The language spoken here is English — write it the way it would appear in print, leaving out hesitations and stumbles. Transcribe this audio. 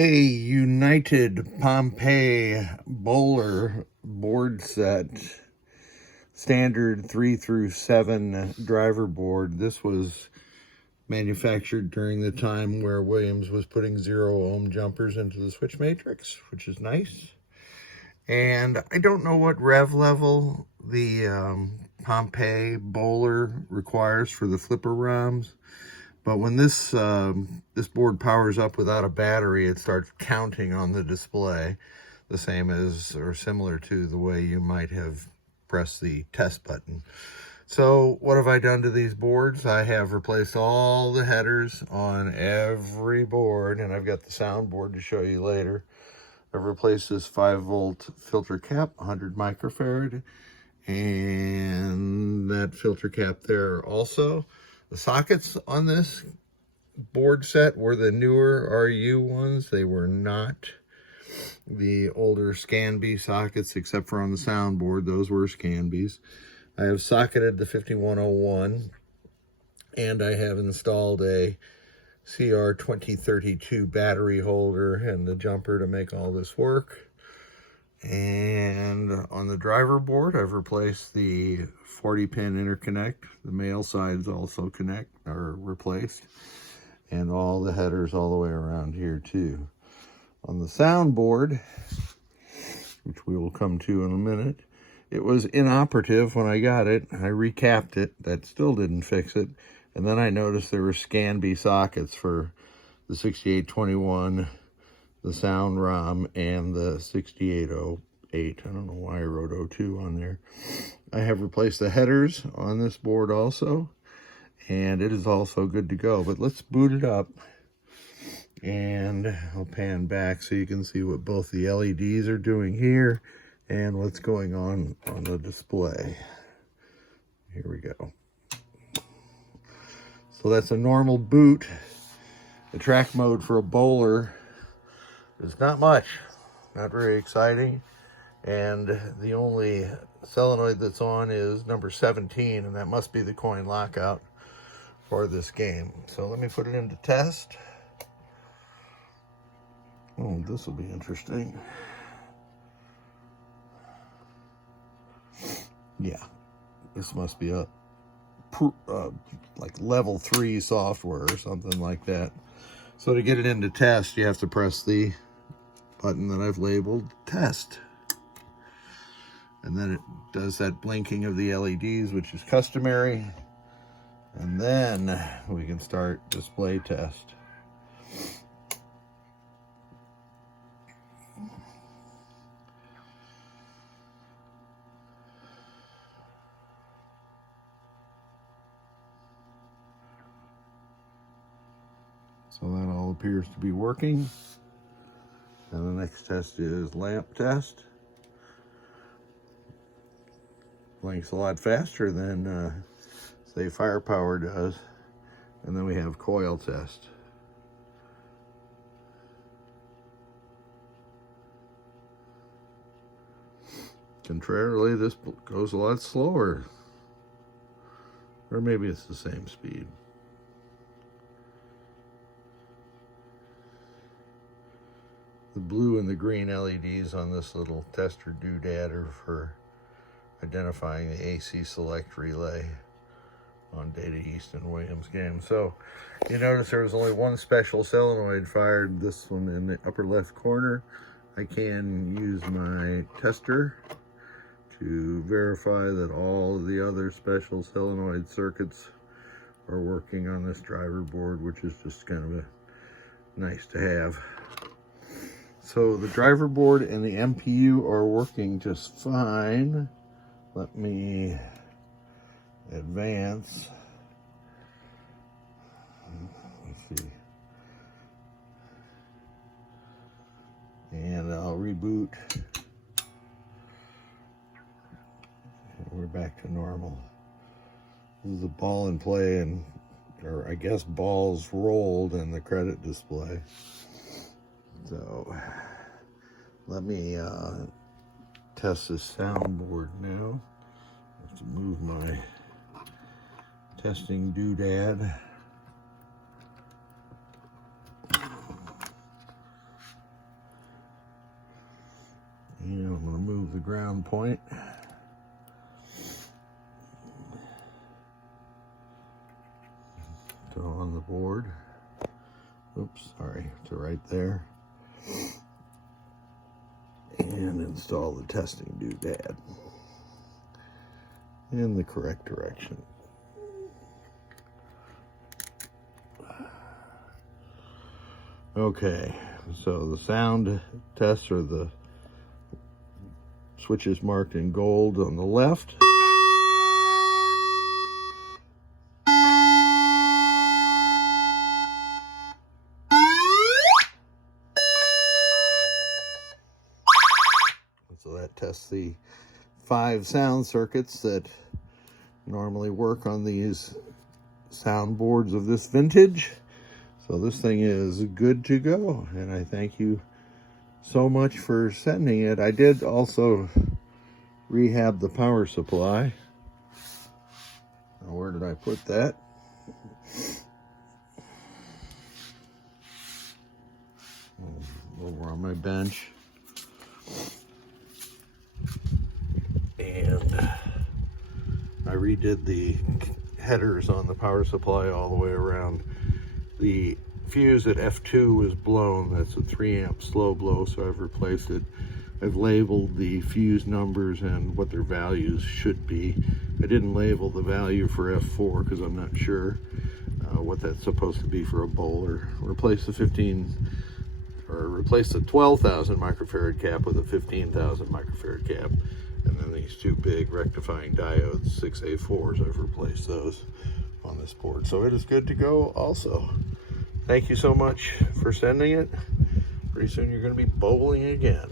A United Pompeii bowler board set, standard 3 through 7 driver board. This was manufactured during the time where Williams was putting 0-ohm jumpers into the switch matrix, which is nice. And I don't know what rev level the Pompeii bowler requires for the flipper ROMs. But when this board powers up without a battery, it starts counting on the display, the same as or similar to the way you might have pressed the test button. So what have I done to these boards? I have replaced all the headers on every board, and I've got the sound board to show you later. I've replaced this 5-volt filter cap, 100 microfarad, and that filter cap there also. The sockets on this board set were the newer RU ones. They were not the older Scanby sockets, except for on the soundboard. Those were Scanbys. I have socketed the 5101, and I have installed a CR2032 battery holder and the jumper to make all this work. And on the driver board, I've replaced the 40-pin interconnect. The male sides also are replaced, and all the headers all the way around here too. On the soundboard, which we will come to in a minute, it was inoperative when I got it. I recapped it. That still didn't fix it. And then I noticed there were Scanby sockets for the 6821, the sound ROM, and the 6808. I don't know why I wrote 02 on there. I have replaced the headers on this board also, and it is also good to go. But let's boot it up, and I'll pan back so you can see what both the LEDs are doing here and what's going on the display. Here we go. So that's a normal boot. The track mode for a bowler is not much, not very exciting. And the only solenoid that's on is number 17, and that must be the coin lockout for this game. So let me put it into test. Oh, this will be interesting. Yeah, this must be a like level 3 software or something like that. So to get it into test, you have to press the button that I've labeled test. And then it does that blinking of the LEDs, which is customary. And then we can start display test. So that all appears to be working. And the next test is lamp test. Blinks a lot faster than, say, firepower does. And then we have coil test. Contrarily, this goes a lot slower. Or maybe it's the same speed. The blue and the green LEDs on this little tester doodad are for identifying the AC select relay on Data East and Williams game. So you notice there was only one special solenoid fired, this one in the upper left corner. I can use my tester to verify that all of the other special solenoid circuits are working on this driver board, which is just kind of nice to have. So the driver board and the MPU are working just fine. Let me advance. Let's see. And I'll reboot. And we're back to normal. This is a ball in play, or I guess balls rolled in the credit display. So let me test this soundboard now. I have to move my testing doodad. I'm going to move the ground point. So on the board. Oops, sorry, to right there. And install the testing doodad in the correct direction. Okay, so the sound tests are the switches marked in gold on the left. So that tests the 5 sound circuits that normally work on these soundboards of this vintage. So this thing is good to go, and I thank you so much for sending it. I did also rehab the power supply. Now, where did I put that? Over on my bench. And I redid the headers on the power supply all the way around. The fuse at F2 was blown. That's a 3 amp slow blow, so I've replaced it. I've labeled the fuse numbers and what their values should be. I didn't label the value for F4 because I'm not sure what that's supposed to be for a bowler. Replace the 12,000 microfarad cap with a 15,000 microfarad cap. And then these 2 big rectifying diodes, 6A4s, I've replaced those on this board. So it is good to go also. Thank you so much for sending it. Pretty soon you're going to be bowling again.